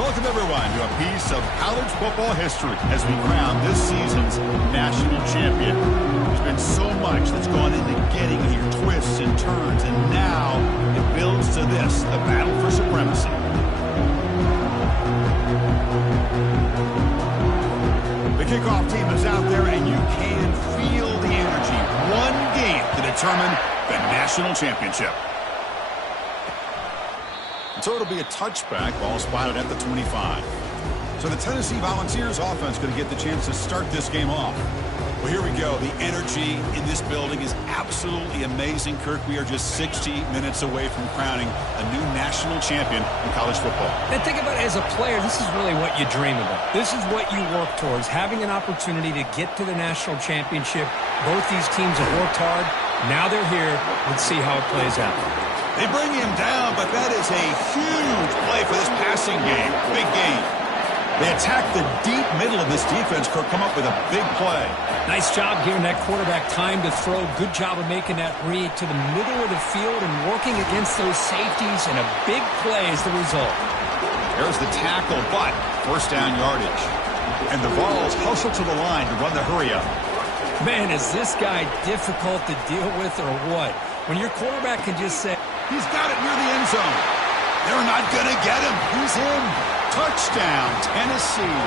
Welcome, everyone, to a piece of college football history as we crown this season's national champion. There's been so much that's gone into getting here, twists and turns, and now it builds to this, the battle for supremacy. The kickoff team is out there, and you can feel the energy. One game to determine the national championship. So it'll be a touchback, ball spotted at the 25. So the Tennessee Volunteers offense going to get the chance to start this game off. Well, here we go. The energy in this building is absolutely amazing, Kirk. We are just 60 minutes away from crowning a new national champion in college football. And think about it as a player, this is really what you dream about. This is what you work towards, having an opportunity to get to the national championship. Both these teams have worked hard. Now they're here. Let's see how it plays out. They bring him down, but that is a huge play for this passing game. Big game. They attack the deep middle of this defense, Kirk, come up with a big play. Nice job giving that quarterback time to throw. Good job of making that read to the middle of the field and working against those safeties, and a big play is the result. There's the tackle, but first down yardage. And the Vols hustle to the line to run the hurry up. Man, is this guy difficult to deal with or what? When your quarterback can just say, he's got it near the end zone. They're not going to get him. He's in. Touchdown, Tennessee.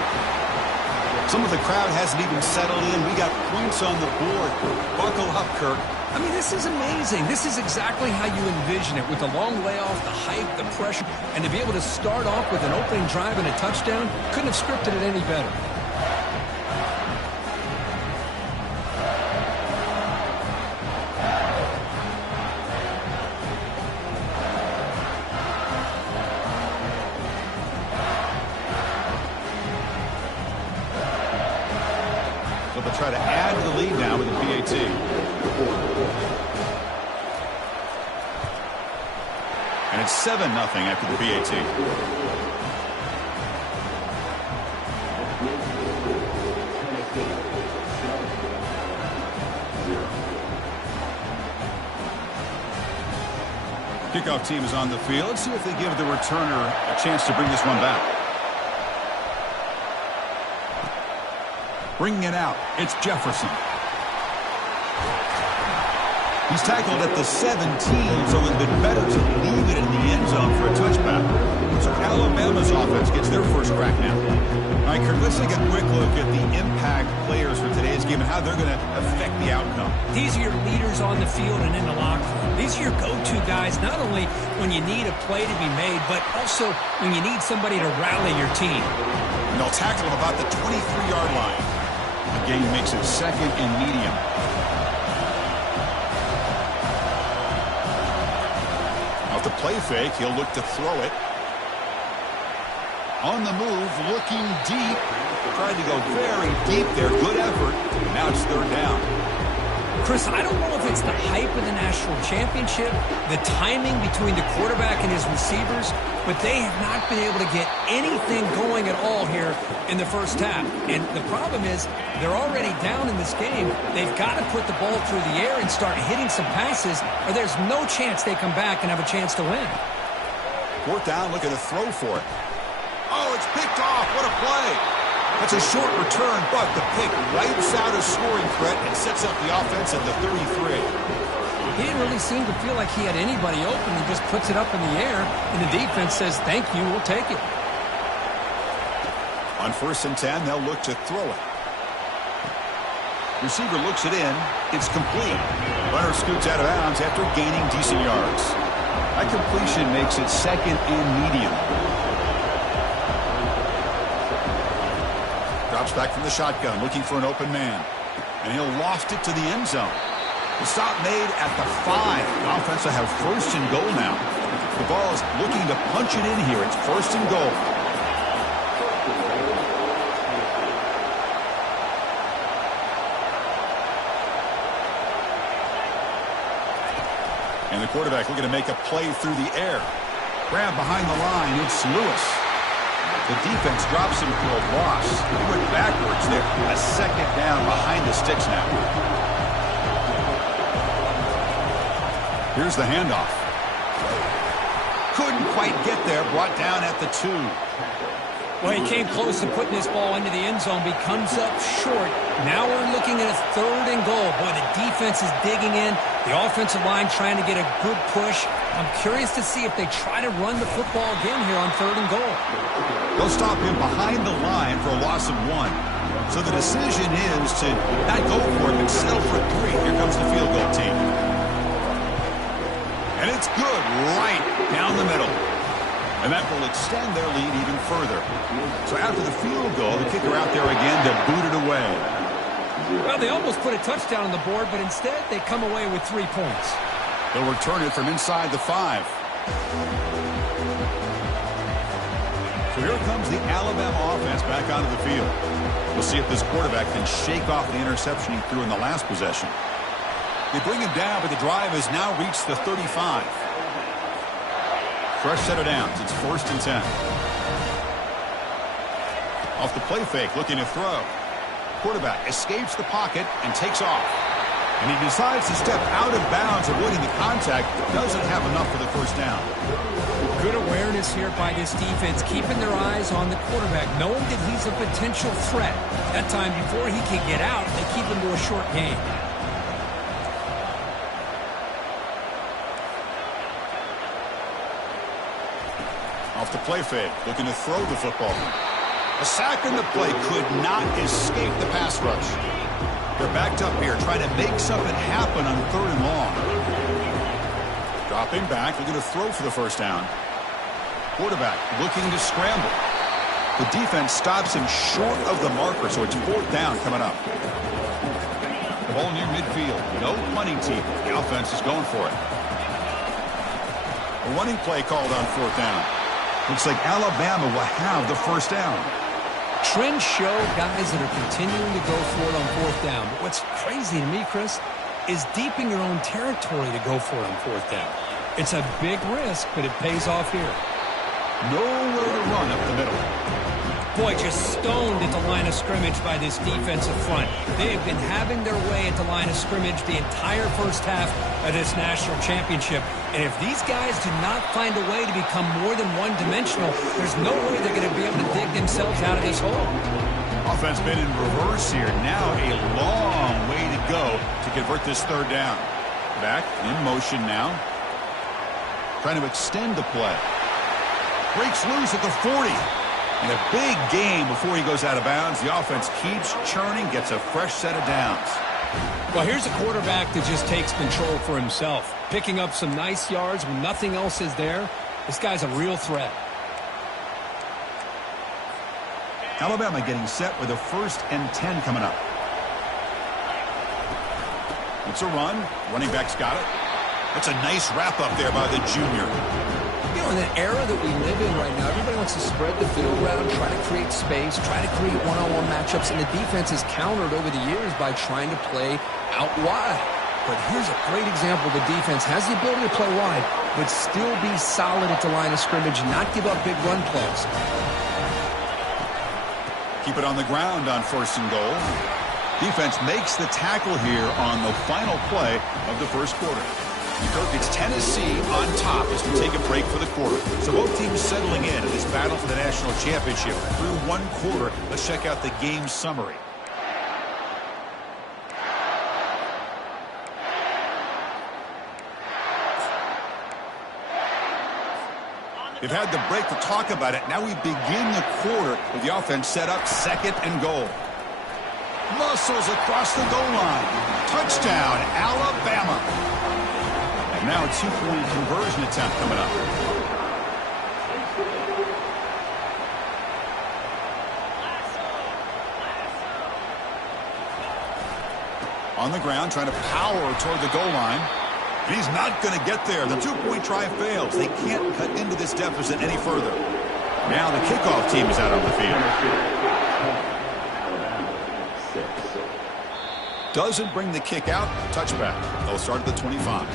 Some of the crowd hasn't even settled in. We got points on the board. Buckle up, Kirk. I mean, this is amazing. This is exactly how you envision it, with the long layoff, the hype, the pressure, and to be able to start off with an opening drive and a touchdown. Couldn't have scripted it any better. Try to add to the lead now with the PAT. And it's 7-0 after the PAT. Kickoff team is on the field. Let's see if they give the returner a chance to bring this one back. Bringing it out, it's Jefferson. He's tackled at the 17, so it would have been better to leave it in the end zone for a touchback. So Alabama's offense gets their first crack now. All right, Kirk, let's take a quick look at the impact players for today's game and how they're going to affect the outcome. These are your leaders on the field and in the locker room. These are your go-to guys, not only when you need a play to be made, but also when you need somebody to rally your team. And they'll tackle him about the 23-yard line. The game makes it second and medium. Off the play fake, he'll look to throw it. On the move, looking deep. Trying to go very deep there. Good effort. Now it's third down. Chris, I don't know if it's the hype of the national championship, the timing between the quarterback and his receivers, but they have not been able to get anything going at all here in the first half. And the problem is they're already down in this game. They've got to put the ball through the air and start hitting some passes, or there's no chance they come back and have a chance to win. Fourth down, looking to throw for it. Oh, it's picked off. What a play. That's a short return, but the pick wipes out a scoring threat and sets up the offense at the 33. He didn't really seem to feel like he had anybody open. He just puts it up in the air, and the defense says, thank you, we'll take it. On 1st and 10, they'll look to throw it. Receiver looks it in. It's complete. Runner scoots out of bounds after gaining decent yards. That completion makes it second and medium. Drops back from the shotgun, looking for an open man. And he'll loft it to the end zone. The stop made at the 5. The offense will have 1st and goal now. The ball is looking to punch it in here. It's 1st and goal. And the quarterback looking to make a play through the air. Grab behind the line. It's Lewis. The defense drops him for a loss. He went backwards there. A second down behind the sticks now. Here's the handoff. Couldn't quite get there. Brought down at the 2. Well, he came close to putting this ball into the end zone, but he comes up short. Now we're looking at a 3rd and goal. Boy, the defense is digging in. The offensive line trying to get a good push. I'm curious to see if they try to run the football again here on 3rd and goal. They'll stop him behind the line for a loss of 1. So the decision is to not go for it, but settle for 3. Here comes the field goal team. And it's good right down the middle. And that will extend their lead even further. So after the field goal, the kicker out there again to boot it away. Well, they almost put a touchdown on the board, but instead they come away with 3 points. They'll return it from inside the 5. So here comes the Alabama offense back onto the field. We'll see if this quarterback can shake off the interception he threw in the last possession. They bring him down, but the drive has now reached the 35. Fresh set of downs. It's 1st and 10. Off the play fake, looking to throw. Quarterback escapes the pocket and takes off. And he decides to step out of bounds, avoiding the contact. Doesn't have enough for the 1st down. Good awareness here by this defense, keeping their eyes on the quarterback, knowing that he's a potential threat. That time, before he can get out, they keep him to a short gain. Off the play fake, looking to throw the football. A sack in the play could not escape the pass rush. They're backed up here, trying to make something happen on 3rd and long. Dropping back, looking to throw for the 1st down. Quarterback looking to scramble. The defense stops him short of the marker, so it's 4th down coming up. The ball near midfield. No punting team. The offense is going for it. A running play called on 4th down. Looks like Alabama will have the 1st down. Trends show guys that are continuing to go for it on 4th down. But what's crazy to me, Chris, is deep in your own territory to go for it on 4th down. It's a big risk, but it pays off here. Nowhere to run up the middle. Boy, just stoned at the line of scrimmage by this defensive front. They have been having their way at the line of scrimmage the entire 1st half of this national championship. And if these guys do not find a way to become more than one-dimensional, there's no way they're going to be able to dig themselves out of this hole. Offense been in reverse here. Now a long way to go to convert this 3rd down. Back in motion now. Trying to extend the play. Breaks loose at the 40. And a big gain before he goes out of bounds. The offense keeps churning, gets a fresh set of downs. Well, here's a quarterback that just takes control for himself. Picking up some nice yards when nothing else is there. This guy's a real threat. Alabama getting set with a 1st and 10 coming up. It's a run. Running back's got it. That's a nice wrap up there by the junior. You know, in the era that we live in right now, everybody wants to spread the field around, try to create space, try to create one-on-one matchups, and the defense has countered over the years by trying to play out wide. But here's a great example. The defense has the ability to play wide, but still be solid at the line of scrimmage, not give up big run plays. Keep it on the ground on 1st and goal. Defense makes the tackle here on the final play of the 1st quarter. Kirk, it's Tennessee on top as we take a break for the quarter. So both teams settling in this battle for the national championship. Through 1 quarter, let's check out the game summary. They've had the break to talk about it. Now we begin the quarter with the offense set up 2nd and goal. Muscles across the goal line. Touchdown, Alabama. And now a 2-point conversion attempt coming up. On the ground, trying to power toward the goal line. And he's not going to get there. The 2-point try fails. They can't cut into this deficit any further. Now the kickoff team is out on the field. Doesn't bring the kick out. Touchback. They'll start at the 25.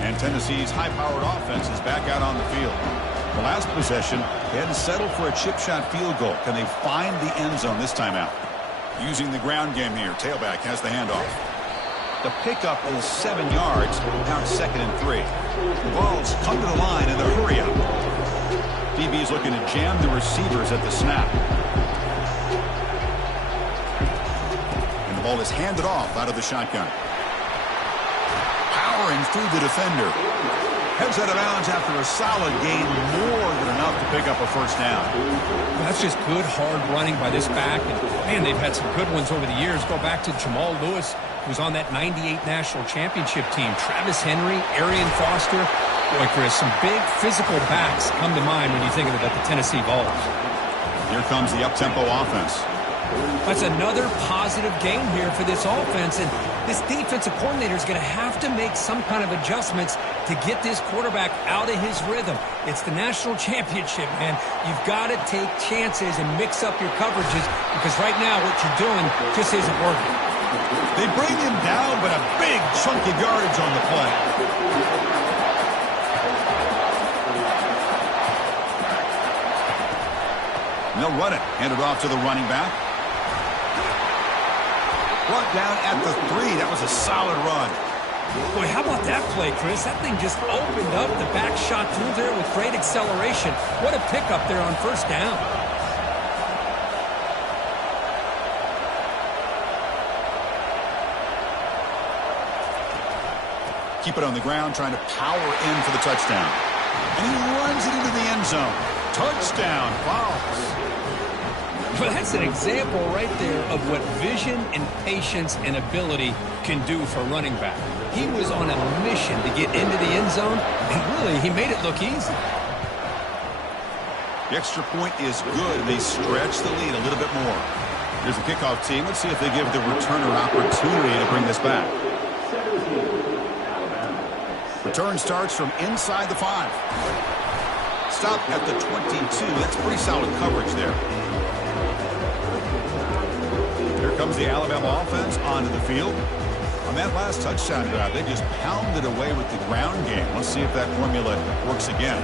And Tennessee's high-powered offense is back out on the field. The last possession, they hadn't settled for a chip shot field goal. Can they find the end zone this time out? Using the ground game here. Tailback has the handoff. The pickup is 7 yards. Now it's 2nd and 3. The balls come to the line in the hurry-up. DB is looking to jam the receivers at the snap. And the ball is handed off out of the shotgun. Powering through the defender. Heads out of bounds after a solid gain, more than enough to pick up a first down. That's just good, hard running by this back. And, man, they've had some good ones over the years. Go back to Jamal Lewis, who's on that 98 National Championship team. Travis Henry, Arian Foster. Boy, Chris, some big physical backs come to mind when you think about the Tennessee Vols. Here comes the up-tempo offense. That's another positive game here for this offense, and this defensive coordinator is going to have to make some kind of adjustments to get this quarterback out of his rhythm. It's the national championship, man. You've got to take chances and mix up your coverages because right now what you're doing just isn't working. They bring him down, but a big chunk of yardage on the play. And they'll run it. Hand it off to the running back. Brought down at the 3. That was a solid run. Boy, how about that play, Chris? That thing just opened up. The back shot through there with great acceleration. What a pickup there on first down. Keep it on the ground, trying to power in for the touchdown. And he runs it into the end zone. Touchdown, Vols. Well, that's an example right there of what vision and patience and ability can do for running back. He was on a mission to get into the end zone, and really, he made it look easy. The extra point is good. They stretch the lead a little bit more. Here's the kickoff team. Let's see if they give the returner opportunity to bring this back. Return starts from inside the 5. Stop at the 22. That's pretty solid coverage there. Here comes the Alabama offense onto the field. On that last touchdown drive, they just pounded away with the ground game. Let's see if that formula works again.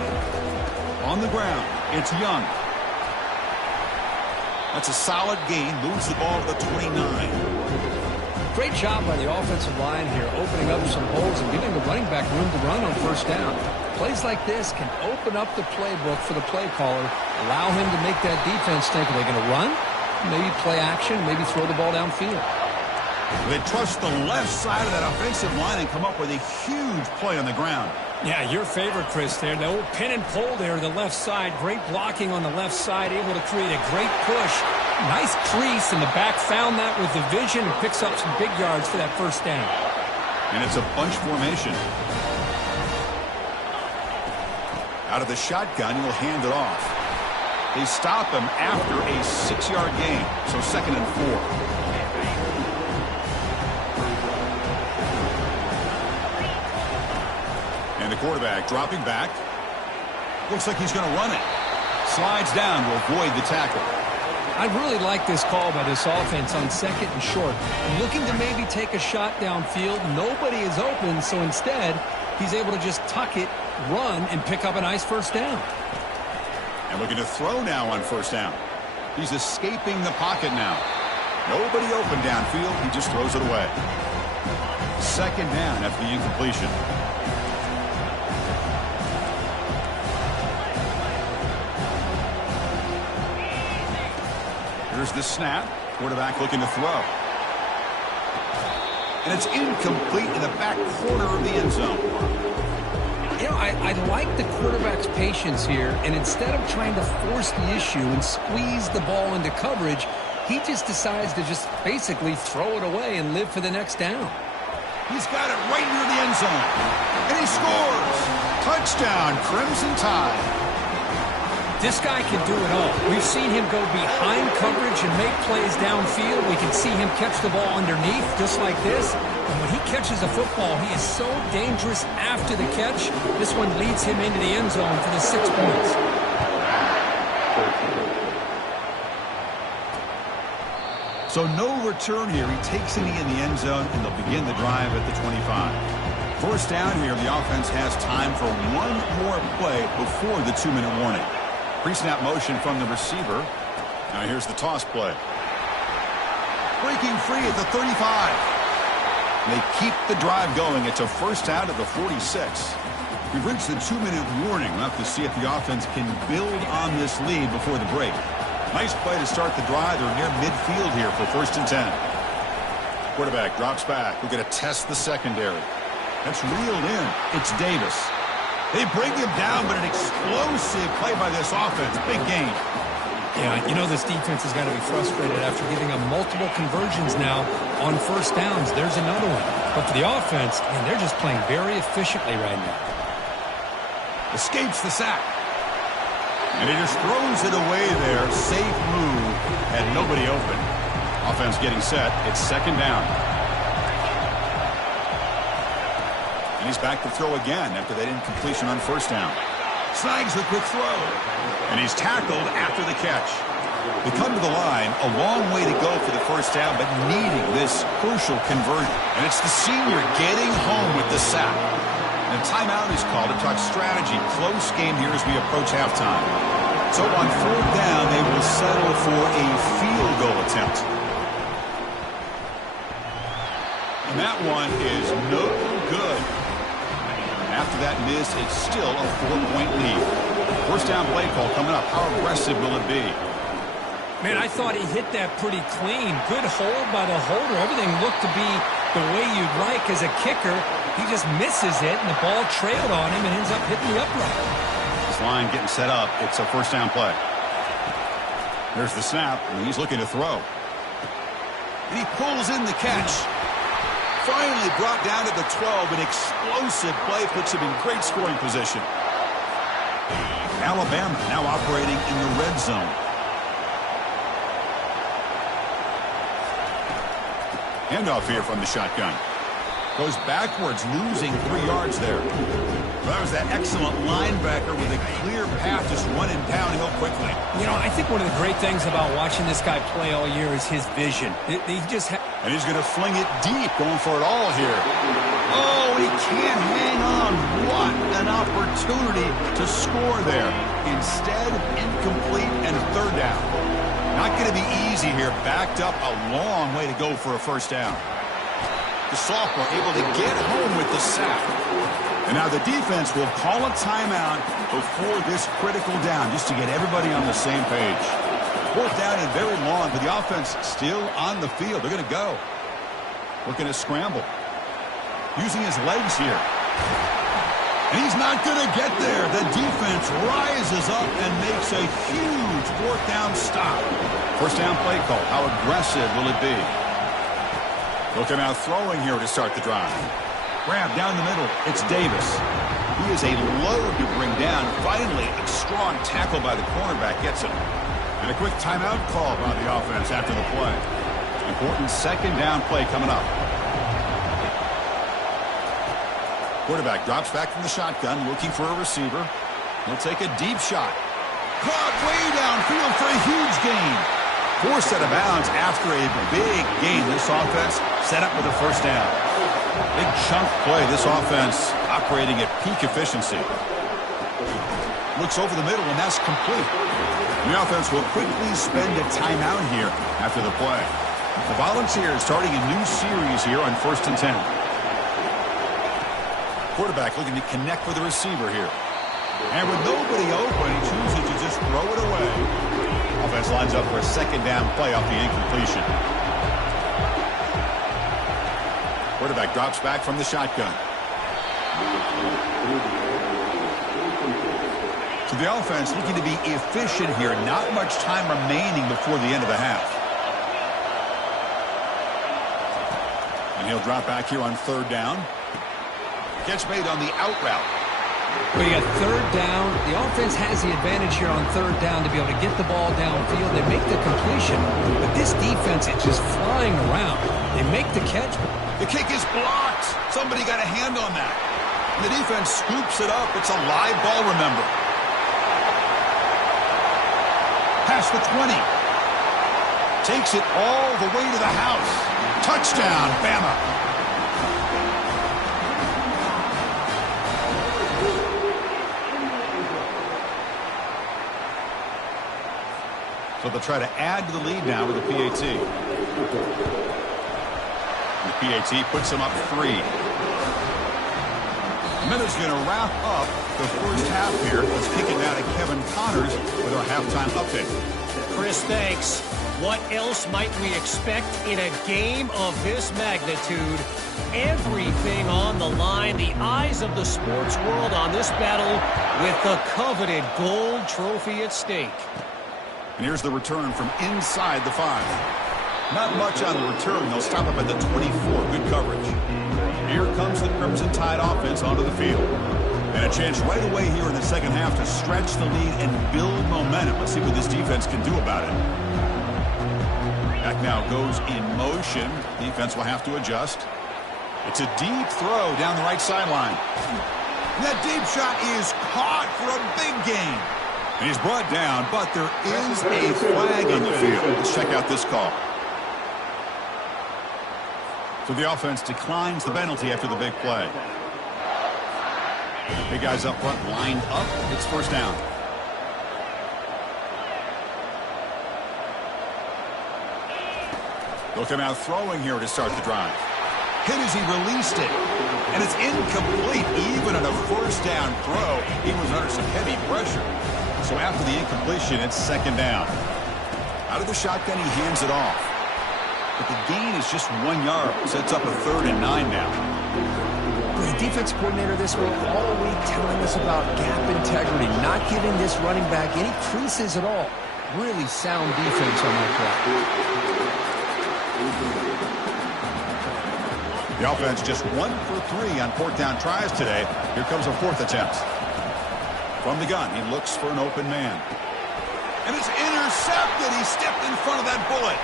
On the ground, it's Young. That's a solid gain. Moves the ball to the 29. Great job by the offensive line here, opening up some holes and giving the running back room to run on first down. Plays like this can open up the playbook for the play caller, allow him to make that defense think, are they going to run? Maybe play action, maybe throw the ball downfield. They trust the left side of that offensive line and come up with a huge play on the ground. Yeah, your favorite, Chris, there. The old pin and pull there, the left side. Great blocking on the left side, able to create a great push. Nice crease, and the back found that with the vision and picks up some big yards for that first down. And it's a bunch formation. Out of the shotgun, he'll hand it off. They stop him after a 6-yard gain, so 2nd and 4. And the quarterback dropping back. Looks like he's going to run it. Slides down to avoid the tackle. I really like this call by this offense on 2nd and short. Looking to maybe take a shot downfield. Nobody is open, so instead, he's able to just tuck it, run, and pick up a nice first down. And looking to throw now on first down. He's escaping the pocket now. Nobody open downfield. He just throws it away. 2nd down after the incompletion. Here's the snap. Quarterback looking to throw. And it's incomplete in the back corner of the end zone. You know, I like the quarterback's patience here, and instead of trying to force the issue and squeeze the ball into coverage, he just decides to just basically throw it away and live for the next down. He's got it right near the end zone. And he scores. Touchdown, Crimson Tide. This guy can do it all. We've seen him go behind coverage and make plays downfield. We can see him catch the ball underneath just like this. And when he catches a football, he is so dangerous after the catch. This one leads him into the end zone for the 6 points. So no return here. He takes it in the end zone, and they'll begin the drive at the 25. First down here, the offense has time for one more play before the 2-minute warning. Pre-snap motion from the receiver. Now here's the toss play. Breaking free at the 35. They keep the drive going. It's a first out of the 46. We've reached the 2-minute warning. We'll have to see if the offense can build on this lead before the break. Nice play to start the drive. They're near midfield here for 1st and 10. Quarterback drops back. We're going to test the secondary. That's reeled in. It's Davis. They bring him down, but an explosive play by this offense. Big gain. Yeah, you know this defense has got to be frustrated after giving them multiple conversions now on 1st downs. There's another one. But for the offense, man, they're just playing very efficiently right now. Escapes the sack. And he just throws it away there. Safe move. Had nobody open. Offense getting set. It's 2nd down. And he's back to throw again after that incompletion on 1st down. Snags the quick throw. And he's tackled after the catch. They come to the line, a long way to go for the 1st down, but needing this crucial conversion. And it's the senior getting home with the sack. And a timeout is called to talk strategy. Close game here as we approach halftime. So on 4th down, they will settle for a field goal attempt. And that one is no good. After that miss, it's still a 4-point lead. 1st down play call coming up. How aggressive will it be? Man, I thought he hit that pretty clean. Good hold by the holder. Everything looked to be the way you'd like as a kicker. He just misses it, and the ball trailed on him and ends up hitting the upright. This line getting set up. It's a 1st down play. There's the snap, and he's looking to throw. And he pulls in the catch. Finally brought down to the 12. An explosive play puts him in great scoring position. Alabama now operating in the red zone. Handoff here from the shotgun. Goes backwards, losing 3 yards there. That was that excellent linebacker with a clear path just running downhill quickly. You know, I think one of the great things about watching this guy play all year is his vision. He just and he's going to fling it deep, going for it all here. Oh, he can't hang on. What an opportunity to score there. Instead, incomplete and 3rd down. Not going to be easy here. Backed up a long way to go for a 1st down. The sophomore able to get home with the sack. And now the defense will call a timeout before this critical down, just to get everybody on the same page. 4th down and very long, but the offense still on the field. They're going to go. Looking to scramble. Using his legs here. And he's not going to get there. The defense rises up and makes a huge 4th down stop. 1st down play call. How aggressive will it be? Looking out throwing here to start the drive. Grab down the middle. It's Davis. He is a load to bring down. Finally, a strong tackle by the cornerback gets him. And a quick timeout call by the offense after the play. Important 2nd down play coming up. Quarterback drops back from the shotgun, looking for a receiver. He'll take a deep shot. Caught way downfield for a huge gain. Forced out of bounds after a big gain. This offense set up with a 1st down. Big chunk play. This offense operating at peak efficiency. Looks over the middle, and that's complete. The offense will quickly spend a timeout here after the play. The Volunteers starting a new series here on 1st and 10. Quarterback looking to connect with the receiver here. And with nobody open, he chooses to just throw it away. Offense lines up for a 2nd down play off the incompletion. Quarterback drops back from the shotgun. So the offense looking to be efficient here. Not much time remaining before the end of the half. And he'll drop back here on 3rd down. Catch made on the out route. Well, you got 3rd down. The offense has the advantage here on 3rd down to be able to get the ball downfield. They make the completion, but this defense is just flying around. They make the catch. The kick is blocked. Somebody got a hand on that. And the defense scoops it up. It's a live ball, remember. Past the 20. Takes it all the way to the house. Touchdown, Bama. So they'll try to add to the lead now with a PAT. The PAT puts him up 3. A minute's going to wrap up the first half here. Let's kick it now to Kevin Connors with our halftime update. Chris, thanks. What else might we expect in a game of this magnitude? Everything on the line, the eyes of the sports world on this battle with the coveted gold trophy at stake. And here's the return from inside the 5. Not much on the return. They'll stop up at the 24. Good coverage. Here comes the Crimson Tide offense onto the field. And a chance right away here in the second half to stretch the lead and build momentum. Let's see what this defense can do about it. Back now goes in motion. Defense will have to adjust. It's a deep throw down the right sideline. That deep shot is caught for a big gain. And he's brought down, but there is a flag on the field. Let's check out this call. So the offense declines the penalty after the big play. Big guys up front lined up. It's first down. They'll come out throwing here to start the drive. Hit as he released it. And it's incomplete. Even on a first down throw, he was under some heavy pressure. So after the incompletion, it's second down. Out of the shotgun, he hands it off. But the gain is just 1 yard. Sets up a 3rd and 9 now. The defense coordinator this week all week telling us about gap integrity, not giving this running back any creases at all. Really sound defense on that play. The offense just 1 for 3 on 4th down tries today. Here comes a 4th attempt. From the gun, he looks for an open man. And it's intercepted. He stepped in front of that bullet.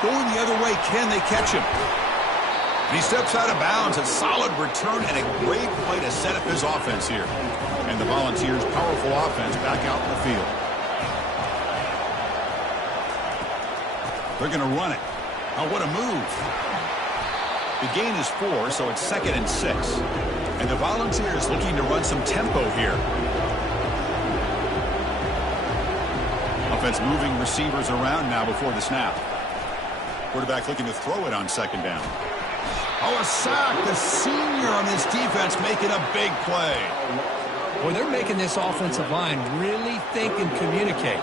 Going the other way, can they catch him? And he steps out of bounds. A solid return and a great play to set up his offense here. And the Volunteers' powerful offense back out in the field. They're going to run it. Oh, what a move. The gain is 4, so it's 2nd and 6. And the Volunteers looking to run some tempo here. Offense moving receivers around now before the snap. Quarterback looking to throw it on 2nd down. Oh, a sack. The senior on this defense making a big play. Well, they're making this offensive line really think and communicate.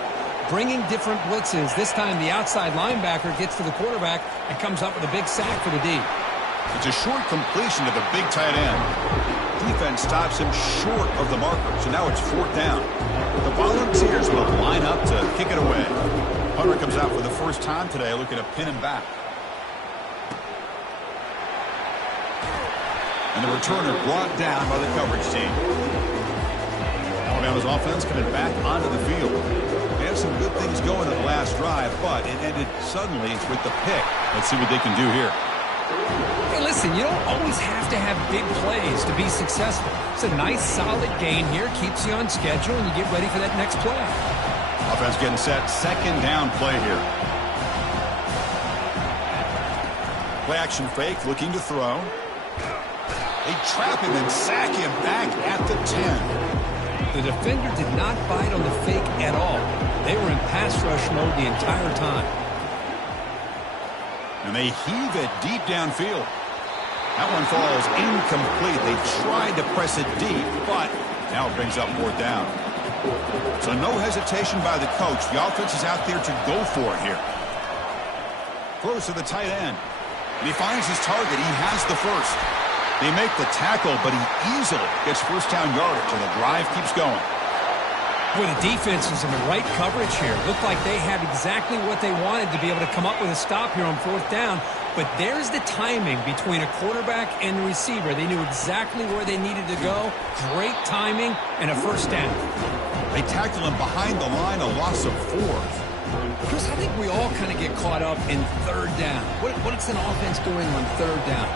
Bringing different blitzes. This time the outside linebacker gets to the quarterback and comes up with a big sack for the D. It's a short completion to the big tight end. Defense stops him short of the marker, so now it's 4th down. The Volunteers will line up to kick it away. Hunter comes out for the first time today looking to pin him back. And the returner brought down by the coverage team. Alabama's offense coming back onto the field. They had some good things going in the last drive, but it ended suddenly with the pick. Let's see what they can do here. Hey, listen, you don't always have to have big plays to be successful. It's a nice, solid gain here. Keeps you on schedule, and you get ready for that next play. Offense getting set. 2nd down play here. Play action fake, looking to throw. They trap him and sack him back at the 10. The defender did not bite on the fake at all. They were in pass rush mode the entire time. And they heave it deep downfield. That one falls incomplete. They tried to press it deep, but now it brings up 4th down. So no hesitation by the coach. The offense is out there to go for it here. Throws to the tight end. And he finds his target. He has the first. They make the tackle, but he easily gets 1st down yardage, and the drive keeps going. Boy, the defense was in the right coverage here. Looked like they had exactly what they wanted to be able to come up with a stop here on 4th down. But there's the timing between a quarterback and the receiver. They knew exactly where they needed to go. Great timing and a 1st down. They tackle him behind the line, a loss of 4. Chris, I think we all kind of get caught up in 3rd down. What's an offense doing on 3rd down?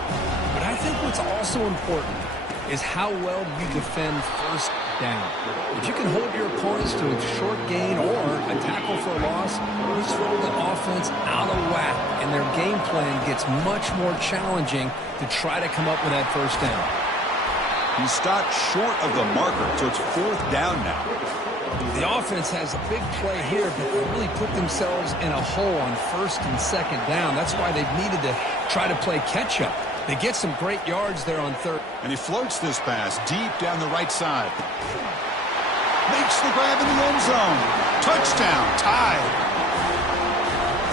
But I think what's also important is how well you defend 1st down. If you can hold your opponents to a short gain or a tackle for a loss, you throw the offense out of whack, and their game plan gets much more challenging to try to come up with that 1st down. He stopped short of the marker, so it's 4th down now. The offense has a big play here, but they really put themselves in a hole on first and second down. That's why they've needed to try to play catch-up. They get some great yards there on third. And he floats this pass deep down the right side. Makes the grab in the end zone. Touchdown, tied.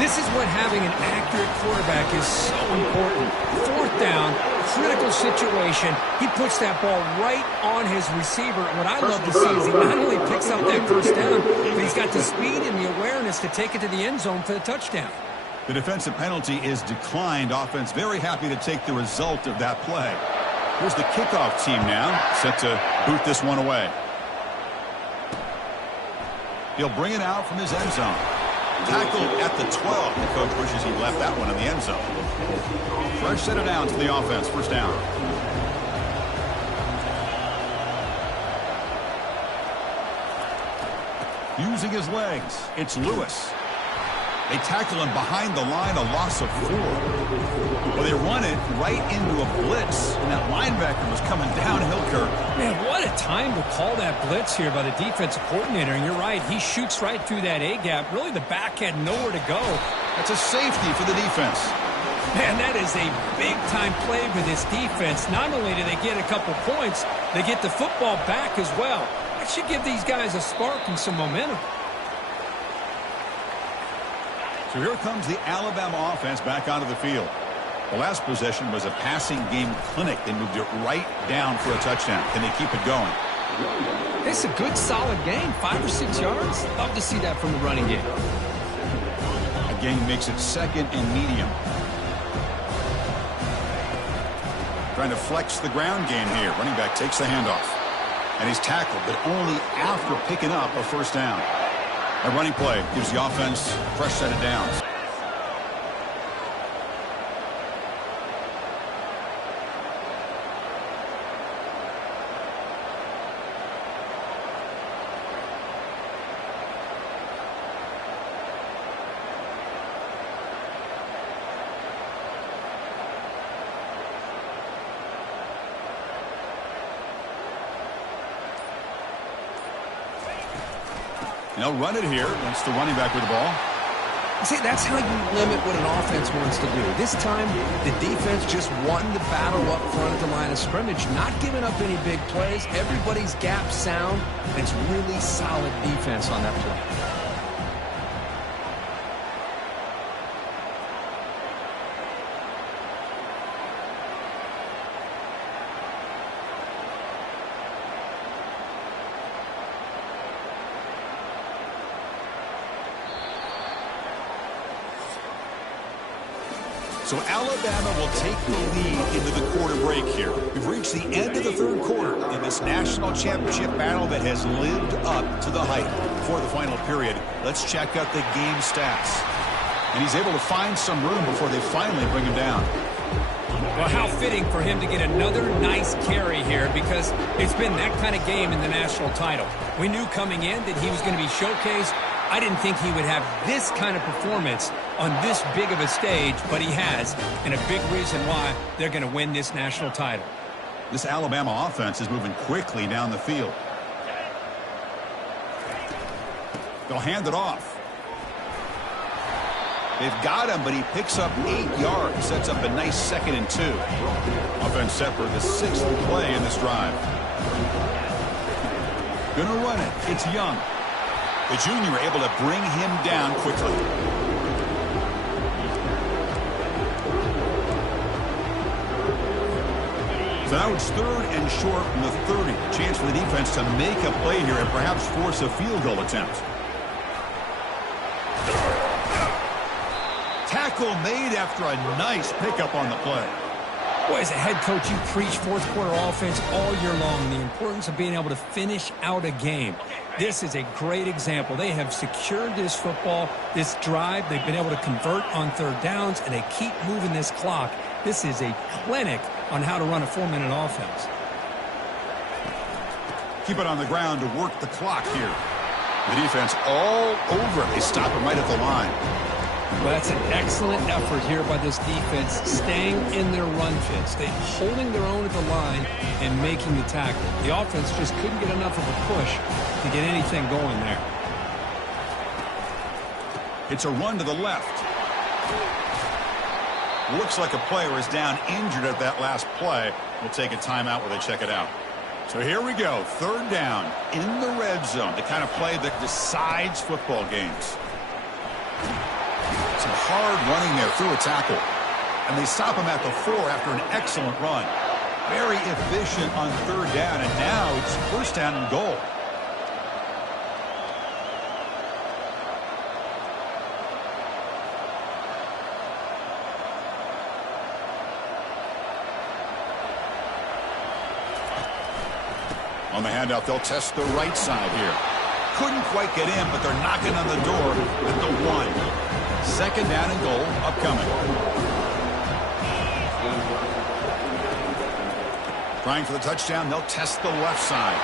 This is what having an accurate quarterback is so important. Fourth down, critical situation. He puts that ball right on his receiver. And what I love to see is he not only picks up that first down, but he's got the speed and the awareness to take it to the end zone for the touchdown. The defensive penalty is declined. Offense very happy to take the result of that play. Here's the kickoff team now, set to boot this one away. He'll bring it out from his end zone. Tackled at the 12. The coach wishes he left that one in the end zone. Fresh set of downs to the offense. First down. Using his legs, it's Lewis. They tackle him behind the line, a loss of 4. Well, they run it right into a blitz, and that linebacker was coming downhill, Kirk. Man, what a time to call that blitz here by the defensive coordinator. And you're right, he shoots right through that A-gap. Really, the back had nowhere to go. That's a safety for the defense. Man, that is a big-time play for this defense. Not only do they get a couple points, they get the football back as well. That should give these guys a spark and some momentum. So here comes the Alabama offense back onto the field. The last possession was a passing game clinic. They moved it right down for a touchdown. Can they keep it going? It's a good, solid game. 5 or 6 yards. Love to see that from the running game. Again, makes it second and medium. Trying to flex the ground game here. Running back takes the handoff. And he's tackled, but only after picking up a first down. A running play gives the offense a fresh set of downs. And they'll run it here once the running back with the ball. See, that's how you limit what an offense wants to do. This time, the defense just won the battle up front at the line of scrimmage, not giving up any big plays. Everybody's gap sound. It's really solid defense on that play. So Alabama will take the lead into the quarter break here. We've reached the end of the third quarter in this national championship battle that has lived up to the hype. Before the final period, let's check out the game stats. And he's able to find some room before they finally bring him down. Well, how fitting for him to get another nice carry here, because it's been that kind of game in the national title. We knew coming in that he was going to be showcased. I didn't think he would have this kind of performance on this big of a stage, but he has, and a big reason why they're going to win this national title. This Alabama offense is moving quickly down the field. They'll hand it off. They've got him, but he picks up 8 yards, sets up a nice 2nd and 2. Offense set for the 6th play in this drive. Gonna run it. It's Young. The junior able to bring him down quickly. So now it's 3rd and short from the 30. Chance for the defense to make a play here and perhaps force a field goal attempt. Tackle made after a nice pickup on the play. Boy, as a head coach, you preach fourth quarter offense all year long, the importance of being able to finish out a game. This is a great example. They have secured this football, this drive. They've been able to convert on 3rd downs, and they keep moving this clock. This is a clinic on how to run a 4-minute offense. Keep it on the ground to work the clock here. The defense all over it. They stop him right at the line. Well, that's an excellent effort here by this defense, staying in their run fits. They're holding their own at the line and making the tackle. The offense just couldn't get enough of a push to get anything going there. It's a run to the left. Looks like a player is down injured at that last play. We'll take a timeout while they check it out. So here we go, third down in the red zone, the kind of play that decides football games. Some hard running there through a tackle. And they stop him at the 4 after an excellent run. Very efficient on third down, and now it's first down and goal. On the handout, they'll test the right side here. Couldn't quite get in, but they're knocking on the door at the 1. Second down and goal upcoming. Trying for the touchdown, they'll test the left side.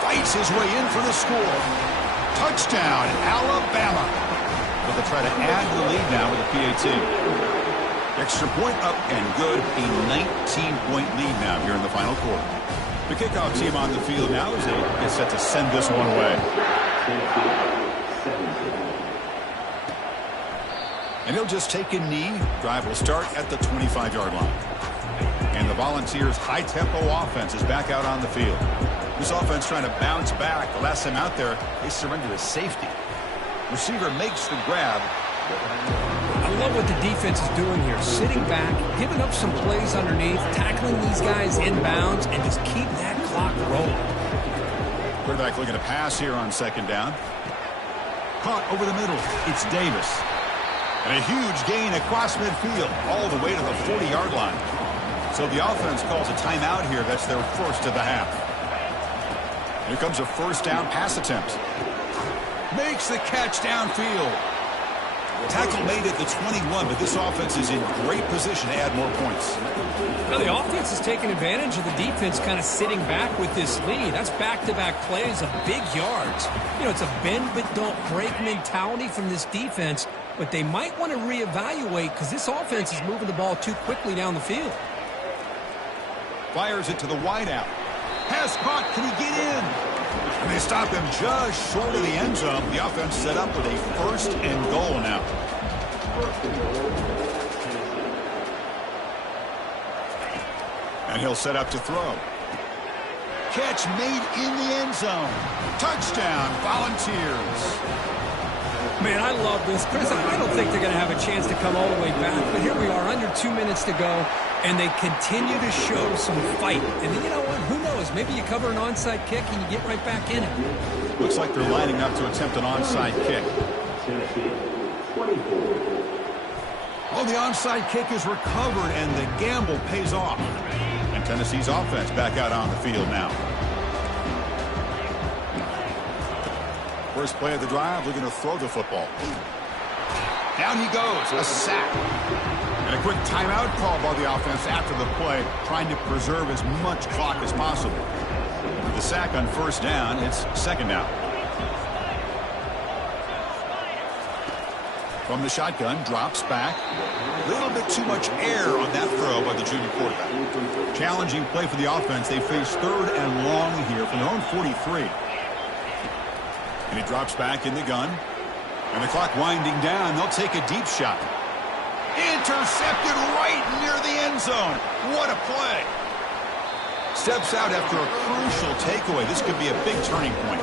Fights his way in for the score. Touchdown, Alabama. But they'll try to add to the lead now with a PAT. Extra point up and good. A 19-point lead now here in the final quarter. The kickoff team on the field now as they get set to send this one away. And he'll just take a knee. Drive will start at the 25-yard line. And the Volunteers' high-tempo offense is back out on the field. This offense trying to bounce back. The last time out there, they surrendered a safety. Receiver makes the grab. I love what the defense is doing here. Sitting back, giving up some plays underneath, tackling these guys inbounds, and just keep that clock rolling. Quarterback looking to pass here on second down. Caught over the middle. It's Davis. And a huge gain across midfield, all the way to the 40-yard line. So the offense calls a timeout here. That's their first of the half. Here comes a first down pass attempt. Makes the catch downfield. Tackle made at the 21, but this offense is in great position to add more points. Now the offense is taking advantage of the defense kind of sitting back with this lead. That's back-to-back plays of big yards. You know, it's a bend but don't break mentality from this defense, but they might want to reevaluate because this offense is moving the ball too quickly down the field. Fires it to the wideout. Pass caught. Can he get in? And they stop him just short of the end zone. The offense set up with a first and goal now. And he'll set up to throw. Catch made in the end zone. Touchdown, Volunteers. Man, I love this. Chris, I don't think they're going to have a chance to come all the way back, but here we are, under 2 minutes to go, and they continue to show some fight. And you know what? Who knows? Maybe you cover an onside kick and you get right back in it. Looks like they're lining up to attempt an onside kick. Oh, the onside kick is recovered, and the gamble pays off. And Tennessee's offense back out on the field now. First play of the drive, looking to throw the football. Down he goes, a sack. And a quick timeout call by the offense after the play, trying to preserve as much clock as possible. With the sack on first down, it's second down. From the shotgun, drops back. A little bit too much air on that throw by the junior quarterback. Challenging play for the offense. They face third and long here from their own 43. And he drops back in the gun. And the clock winding down. They'll take a deep shot. Intercepted right near the end zone. What a play. Steps out after a crucial takeaway. This could be a big turning point.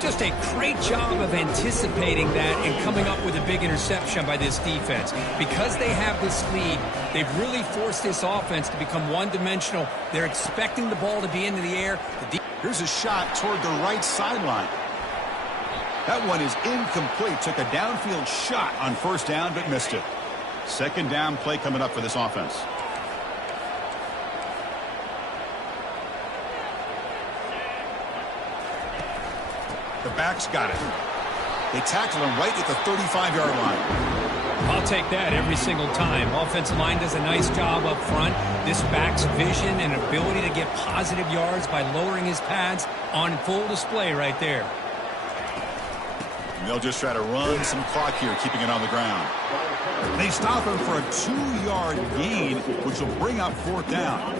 Just a great job of anticipating that and coming up with a big interception by this defense. Because they have this lead, they've really forced this offense to become one-dimensional. They're expecting the ball to be into the air. Here's a shot toward the right sideline. That one is incomplete. Took a downfield shot on first down, but missed it. Second down play coming up for this offense. The backs got it. They tackle him right at the 35-yard line. I'll take that every single time. Offensive line does a nice job up front. This back's vision and ability to get positive yards by lowering his pads on full display right there. And they'll just try to run some clock here, keeping it on the ground. They stop him for a 2-yard gain, which will bring up 4th down.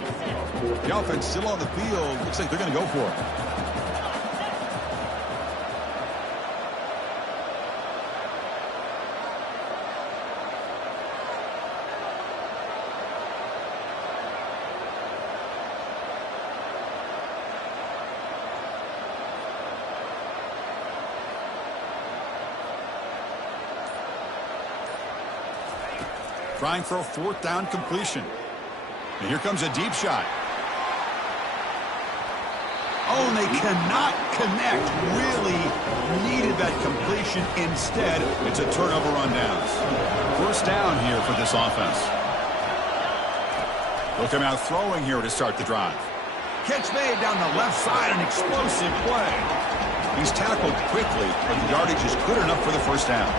The offense still on the field. Looks like they're going to go for it. Trying for a 4th down completion. And here comes a deep shot. Oh, and they cannot connect. Really needed that completion. Instead, it's a turnover on downs. 1st down here for this offense. They'll come out throwing here to start the drive. Catch made down the left side, an explosive play. He's tackled quickly, but the yardage is good enough for the 1st down.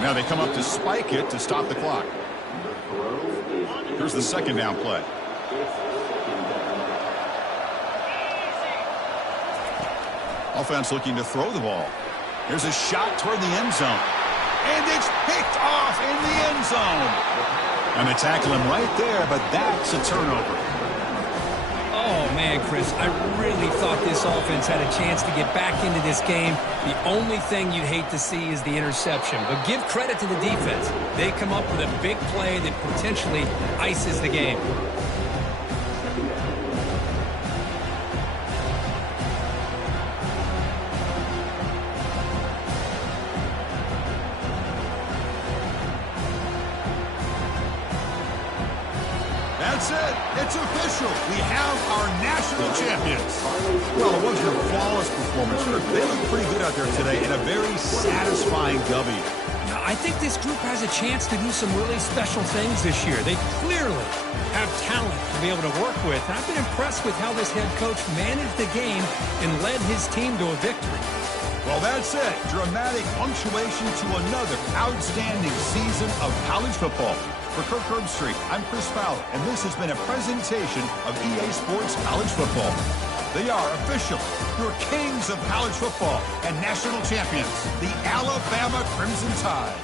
Now they come up to spike it to stop the clock. Here's the 2nd down play. Offense looking to throw the ball. Here's a shot toward the end zone. And it's picked off in the end zone. And they tackle him right there, but that's a turnover. Oh, man, Chris, I really thought this offense had a chance to get back into this game. The only thing you'd hate to see is the interception. But give credit to the defense. They come up with a big play that potentially ices the game. That's it. It's official. We have our national champions. Well, it wasn't a flawless performance. They look pretty good out there today in a very satisfying W. I think this group has a chance to do some really special things this year. They clearly have talent to be able to work with. And I've been impressed with how this head coach managed the game and led his team to a victory. Well, that's it. Dramatic punctuation to another outstanding season of college football. For Kirk Herbstreit, I'm Chris Fowler, and this has been a presentation of EA Sports College Football. They are official, your kings of college football and national champions, the Alabama Crimson Tide.